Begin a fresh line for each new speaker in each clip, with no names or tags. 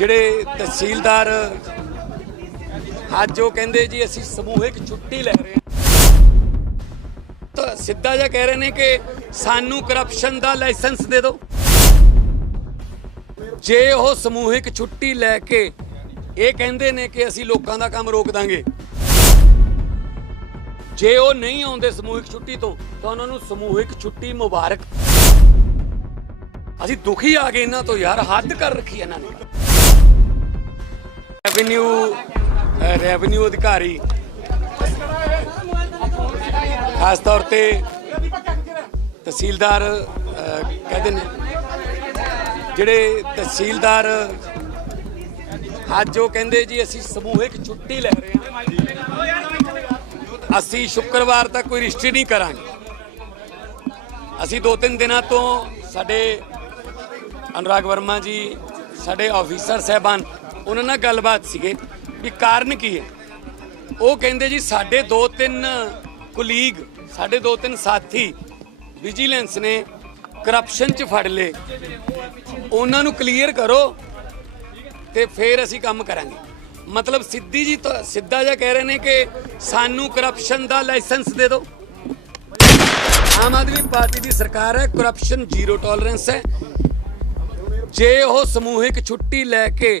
ਜਿਹੜੇ ਤਹਿਸੀਲਦਾਰ ਅੱਜ ਉਹ ਕਹਿੰਦੇ ਜੀ ਅਸੀਂ ਸਮੂਹਿਕ ਛੁੱਟੀ ਲੈ ਰਹੇ ਹਾਂ। ਤਾਂ ਸਿੱਧਾ ਜਿਹਾ ਕਹਿ ਰਹੇ ਨੇ ਕਿ ਸਾਨੂੰ ਕਰਪਸ਼ਨ ਦਾ ਲਾਇਸੈਂਸ ਦੇ ਦਿਓ। ਜੇ ਉਹ ਸਮੂਹਿਕ ਛੁੱਟੀ ਲੈ ਕੇ ਇਹ ਕਹਿੰਦੇ ਨੇ ਕਿ ਅਸੀਂ ਲੋਕਾਂ ਦਾ ਕੰਮ ਰੋਕ ਦਾਂਗੇ, ਜੇ ਉਹ ਨਹੀਂ ਆਉਂਦੇ ਸਮੂਹਿਕ ਛੁੱਟੀ ਤੋਂ, ਤਾਂ ਉਹਨਾਂ ਨੂੰ ਸਮੂਹਿਕ ਛੁੱਟੀ ਮੁਬਾਰਕ। ਅਸੀਂ ਦੁਖੀ ਆ ਗਏ ਇਹਨਾਂ ਤੋਂ ਯਾਰ, ਹੱਦ ਕਰ ਰੱਖੀ ਇਹਨਾਂ ਨੇ। ਰੈਵਨਿਊ ਰੈਵਨਿਊ ਅਧਿਕਾਰੀ ਖਾਸ ਤੌਰ ਤੇ ਤਹਿਸੀਲਦਾਰ ਅਹ, ਕਹਿੰਦੇ ਨੇ ਜਿਹੜੇ ਤਹਿਸੀਲਦਾਰ ਅੱਜ ਉਹ ਕਹਿੰਦੇ ਜੀ ਅਸੀਂ ਸਮੂਹਿਕ ਛੁੱਟੀ ਲੈ ਰਹੇ ਹਾਂ ਅਸੀਂ ਸ਼ੁੱਕਰਵਾਰ ਤੱਕ ਕੋਈ ਰਜਿਸਟਰੀ ਨਹੀਂ ਕਰਾਂਗੇ ਅਸੀਂ ਦੋ ਤਿੰਨ ਦਿਨਾਂ ਤੋਂ ਸਾਡੇ ਅਨੁਰਾਗ ਵਰਮਾ ਜੀ ਸਾਡੇ ਆਫੀਸਰ ਸਹਿਬਾਨ ਉਹਨਾਂ ਨਾਲ ਗੱਲਬਾਤ ਸੀਗੇ ਵੀ ਕਾਰਨ ਕੀ ਹੈ। ਉਹ ਕਹਿੰਦੇ ਜੀ, ਸਾਡੇ ਦੋ ਤਿੰਨ ਕੁਲੀਗ ਸਾਡੇ ਦੋ ਤਿੰਨ ਸਾਥੀ ਵਿਜੀਲੈਂਸ ਨੇ ਕਰਪਸ਼ਨ 'ਚ ਫੜ ਲਏ। ਉਹਨਾਂ ਨੂੰ ਕਲੀਅਰ ਕਰੋ ਤੇ ਫਿਰ ਅਸੀਂ ਕੰਮ ਕਰਾਂਗੇ। ਮਤਲਬ ਸਿੱਧੀ ਜੀ ਸਿੱਧਾ ਜਿਹਾ ਕਹਿ ਰਹੇ ਨੇ ਕਿ ਸਾਨੂੰ ਕਰਪਸ਼ਨ ਦਾ ਲਾਇਸੈਂਸ ਦੇ ਦਿਓ। ਆਮ ਆਦਮੀ ਪਾਰਟੀ ਦੀ ਸਰਕਾਰ ਹੈ ਕਰਪਸ਼ਨ ਜ਼ੀਰੋ ਟੋਲਰੈਂਸ ਹੈ। ਜੇ ਉਹ ਸਮੂਹਿਕ ਛੁੱਟੀ ਲੈ ਕੇ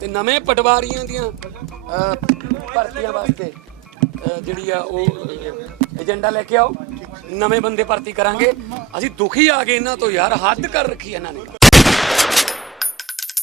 ਤੇ ਨਵੇਂ ਪਟਵਾਰੀਆਂ ਦੀਆਂ ਭਰਤੀਆਂ ਵਾਸਤੇ ਜਿਹੜੀ ਆ ਉਹ ਏਜੰਡਾ ਲੈ ਕੇ ਆਓ। ਨਵੇਂ ਬੰਦੇ ਭਰਤੀ ਕਰਾਂਗੇ। ਅਸੀਂ ਦੁਖੀ ਆ ਗਏ ਇਹਨਾਂ ਤੋਂ ਯਾਰ, ਹੱਦ ਕਰ ਰੱਖੀ ਇਹਨਾਂ ਨੇ।